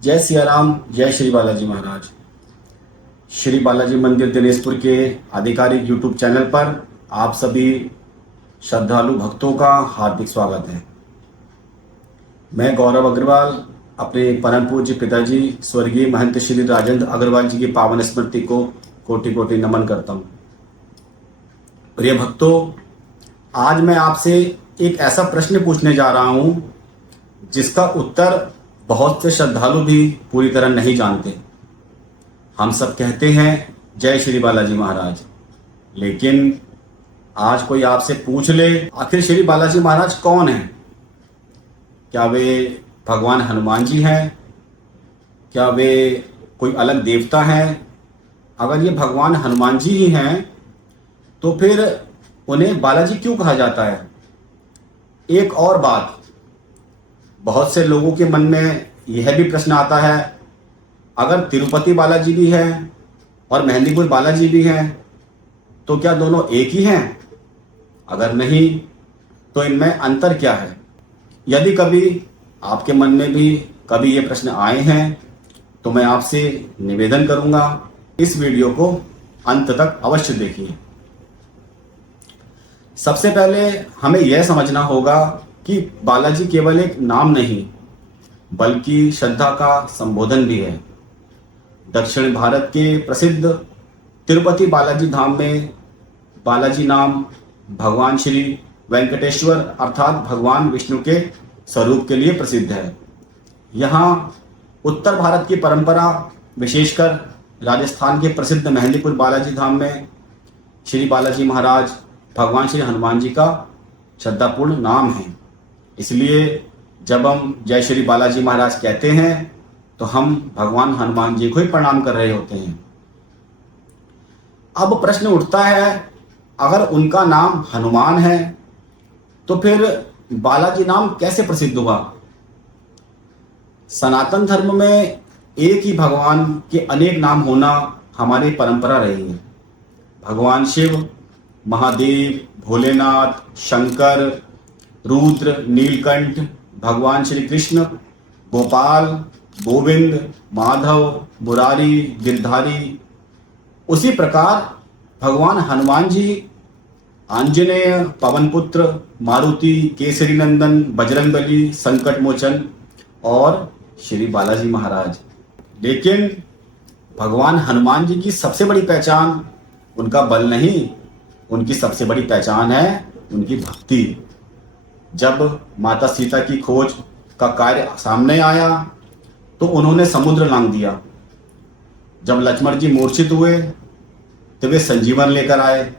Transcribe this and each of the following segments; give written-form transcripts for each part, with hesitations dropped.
जय सिया राम, जय श्री बालाजी महाराज। श्री बालाजी मंदिर दिनेशपुर के आधिकारिक यूट्यूब चैनल पर आप सभी श्रद्धालु भक्तों का हार्दिक स्वागत है। मैं गौरव अग्रवाल अपने परम पूज्य पिताजी स्वर्गीय महंत श्री राजेंद्र अग्रवाल जी की पावन स्मृति को कोटि कोटि नमन करता हूँ। प्रिय भक्तों, आज मैं आपसे एक ऐसा प्रश्न पूछने जा रहा हूँ जिसका उत्तर बहुत से श्रद्धालु भी पूरी तरह नहीं जानते। हम सब कहते हैं जय श्री बालाजी महाराज, लेकिन आज कोई आपसे पूछ ले आखिर श्री बालाजी महाराज कौन हैं? क्या वे भगवान हनुमान जी हैं? क्या वे कोई अलग देवता हैं? अगर ये भगवान हनुमान जी ही हैं तो फिर उन्हें बालाजी क्यों कहा जाता है? एक और बात, बहुत से लोगों के मन में यह भी प्रश्न आता है, अगर तिरुपति बालाजी भी है और मेहंदीपुर बालाजी भी हैं तो क्या दोनों एक ही हैं? अगर नहीं तो इनमें अंतर क्या है? यदि कभी आपके मन में भी कभी ये प्रश्न आए हैं तो मैं आपसे निवेदन करूंगा, इस वीडियो को अंत तक अवश्य देखिए। सबसे पहले हमें यह समझना होगा कि बालाजी केवल एक नाम नहीं बल्कि श्रद्धा का संबोधन भी है। दक्षिण भारत के प्रसिद्ध तिरुपति बालाजी धाम में बालाजी नाम भगवान श्री वेंकटेश्वर अर्थात भगवान विष्णु के स्वरूप के लिए प्रसिद्ध है। यहाँ उत्तर भारत की परंपरा, विशेषकर राजस्थान के प्रसिद्ध मेहंदीपुर बालाजी धाम में श्री बालाजी महाराज भगवान श्री हनुमान जी का श्रद्धापूर्ण नाम है। इसलिए जब हम जय श्री बालाजी महाराज कहते हैं तो हम भगवान हनुमान जी को ही प्रणाम कर रहे होते हैं। अब प्रश्न उठता है, अगर उनका नाम हनुमान है तो फिर बालाजी नाम कैसे प्रसिद्ध हुआ? सनातन धर्म में एक ही भगवान के अनेक नाम होना हमारी परंपरा रही है। भगवान शिव, महादेव, भोलेनाथ, शंकर, रुद्र, नीलकंठ, भगवान श्री कृष्ण, गोपाल, गोविंद, माधव, मुरारी, गिरधारी। उसी प्रकार भगवान हनुमान जी आंजनेय, पवनपुत्र, मारुति, केसरी नंदन, बजरंगबली, संकट मोचन और श्री बालाजी महाराज। लेकिन भगवान हनुमान जी की सबसे बड़ी पहचान उनका बल नहीं, उनकी सबसे बड़ी पहचान है उनकी भक्ति। जब माता सीता की खोज का कार्य सामने आया तो उन्होंने समुद्र लांघ दिया। जब लक्ष्मण जी मूर्छित हुए तो वे संजीवन लेकर आए।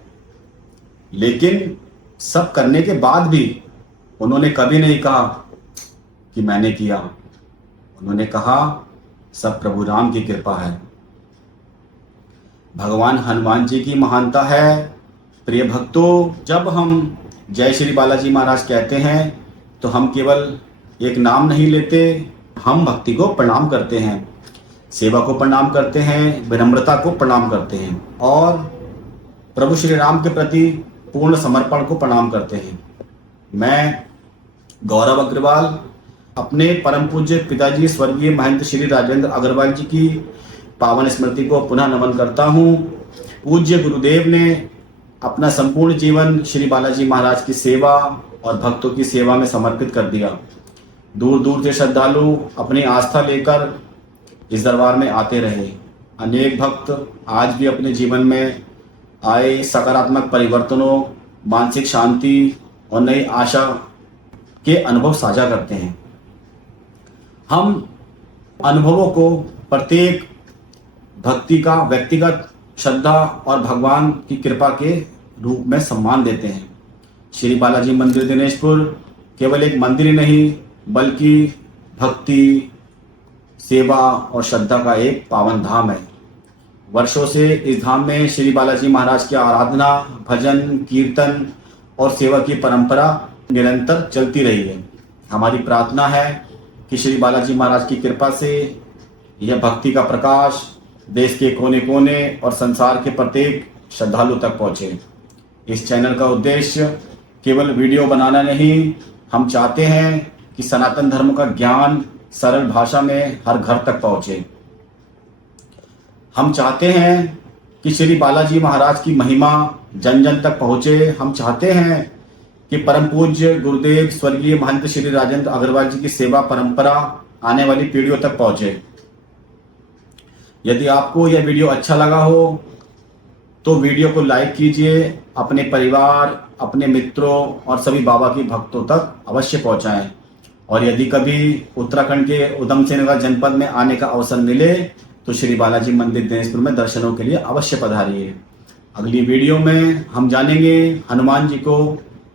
लेकिन सब करने के बाद भी उन्होंने कभी नहीं कहा कि मैंने किया। उन्होंने कहा सब प्रभु राम की कृपा है। भगवान हनुमान जी की महानता है। प्रिय भक्तों, जब हम जय श्री बालाजी महाराज कहते हैं तो हम केवल एक नाम नहीं लेते, हम भक्ति को प्रणाम करते हैं, सेवा को प्रणाम करते हैं, विनम्रता को प्रणाम करते हैं और प्रभु श्री राम के प्रति पूर्ण समर्पण को प्रणाम करते हैं। मैं गौरव अग्रवाल अपने परम पूज्य पिताजी स्वर्गीय महंत श्री राजेंद्र अग्रवाल जी की पावन स्मृति को पुनः नमन करता हूँ। पूज्य गुरुदेव ने अपना संपूर्ण जीवन श्री बालाजी महाराज की सेवा और भक्तों की सेवा में समर्पित कर दिया। दूर दूर से श्रद्धालु अपनी आस्था लेकर इस दरबार में आते रहे। अनेक भक्त आज भी अपने जीवन में आए सकारात्मक परिवर्तनों, मानसिक शांति और नई आशा के अनुभव साझा करते हैं। हम अनुभवों को प्रत्येक भक्ति का व्यक्तिगत श्रद्धा और भगवान की कृपा के रूप में सम्मान देते हैं। श्री बालाजी मंदिर दिनेशपुर केवल एक मंदिर ही नहीं बल्कि भक्ति, सेवा और श्रद्धा का एक पावन धाम है। वर्षों से इस धाम में श्री बालाजी महाराज की आराधना, भजन, कीर्तन और सेवा की परंपरा निरंतर चलती रही है। हमारी प्रार्थना है कि श्री बालाजी महाराज की कृपा से यह भक्ति का प्रकाश देश के कोने कोने और संसार के प्रत्येक श्रद्धालु तक पहुंचे। इस चैनल का उद्देश्य केवल वीडियो बनाना नहीं, हम चाहते हैं कि सनातन धर्म का ज्ञान सरल भाषा में हर घर तक पहुंचे। हम चाहते हैं कि श्री बालाजी महाराज की महिमा जन जन तक पहुंचे। हम चाहते हैं कि परम पूज्य गुरुदेव स्वर्गीय महंत श्री राजेंद्र अग्रवाल जी की सेवा परंपरा आने वाली पीढ़ियों तक पहुंचे। यदि आपको यह वीडियो अच्छा लगा हो तो वीडियो को लाइक कीजिए, अपने परिवार, अपने मित्रों और सभी बाबा की भक्तों तक अवश्य पहुंचाएं। और यदि कभी उत्तराखंड के उधम सिंह नगर जनपद में आने का अवसर मिले तो श्री बालाजी मंदिर दिनेशपुर में दर्शनों के लिए अवश्य पधारिए। अगली वीडियो में हम जानेंगे हनुमान जी को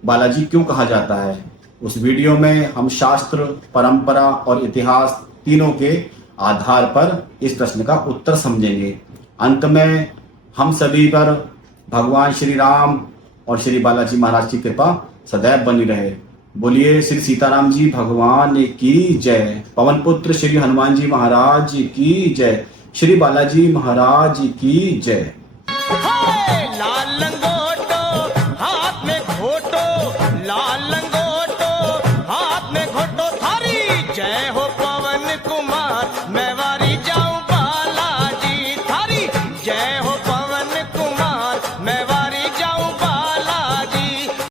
बालाजी क्यों कहा जाता है। उस वीडियो में हम शास्त्र, परंपरा और इतिहास तीनों के आधार पर इस प्रश्न का उत्तर समझेंगे। अंत में हम सभी पर भगवान श्री राम और श्री बालाजी महाराज की कृपा सदैव बनी रहे। बोलिए श्री सीताराम जी भगवान की जय। पवन पुत्र श्री हनुमान जी महाराज की जय। श्री बालाजी महाराज की जय। लाल लंगोटो हाथ में घोटो, लाल लंगोटो हाथ में घोटो, थारी जय हो।